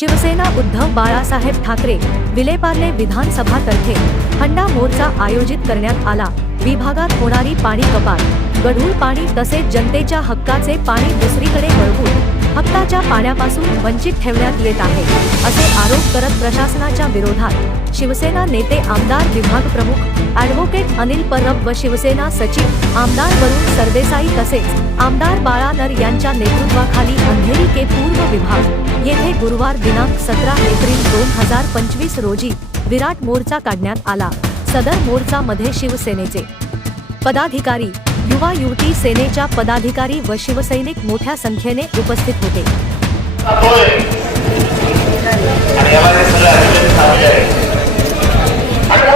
शिवसेना उद्धव बाळासाहेब ठाकरे विलेपार्ले विधानसभातर्फे हंडा मोर्चा आयोजित करण्यात आला. विभागात होणारी पाणी कपात गढूळ पाणी तसेच जनतेच्या हक्काचे पाणी दुसरीकडे वळवून हक्काच्या पाण्यापासून वंचित ठेवण्यात येत आहे असे आरोप करत प्रशासनाच्या विरोधात शिवसेना नेते आमदार विभाग प्रमुख ॲडव्होकेट अनिल परब व शिवसेना सचिव आमदार वरुण सरदेसाई तसेच आमदार बाळानर यांच्या नेतृत्वाखाली अंधेरी के पूर्व विभाग. येथे गुरुवार दिनांक सतरा एप्रिल दोन हजार पंचवीस रोजी विराट मोर्चा काढण्यात आला. सदर मोर्चामध्ये शिवसेनेचे पदाधिकारी युवा युवती सेनेच्या पदाधिकारी व शिवसैनिक मोठ्या संख्येने उपस्थित होते. आणि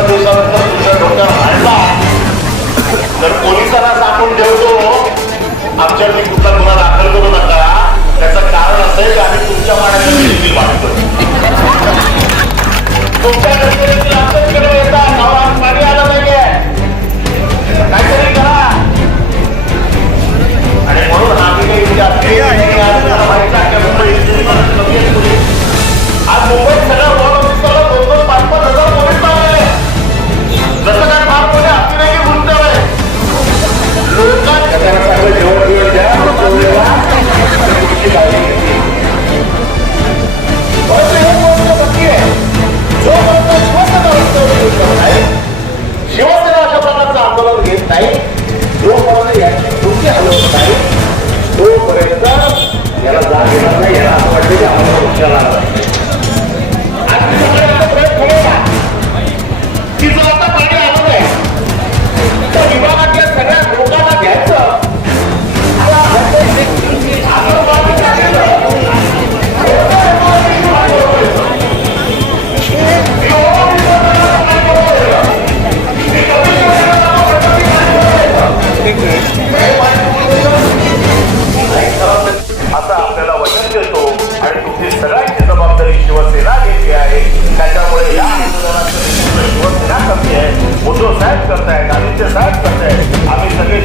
पंधरा दिवसानंतर तुझ्या डोक्यात आणला तर पोलिसांना सांगून ठेवतो आमच्यावरती कुठला गुन्हा दाखल करू नका. तुमची काळजी घेतली परंतु एक गोष्ट नक्की आहे जोपर्यंत शिवसेना रस्त्यावर येत नाही शिवसेना अशा प्रकारचं आंदोलन घेत नाही. जोपर्यंत याची कृती हलवत नाही तोपर्यंत याला जाग येणार नाही याला असं वाटतं की आम्हाला उच्चार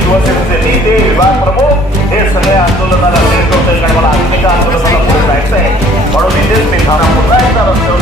शिवसेनेचे नेते विभाग प्रमुख हे सगळे आंदोलनाला प्रेरित होतोय कारण मला आणखी एका आंदोलनाला पुढे जायचं आहे. म्हणून इथेच मी थांबा पुन्हा एकदा रस्त्यावर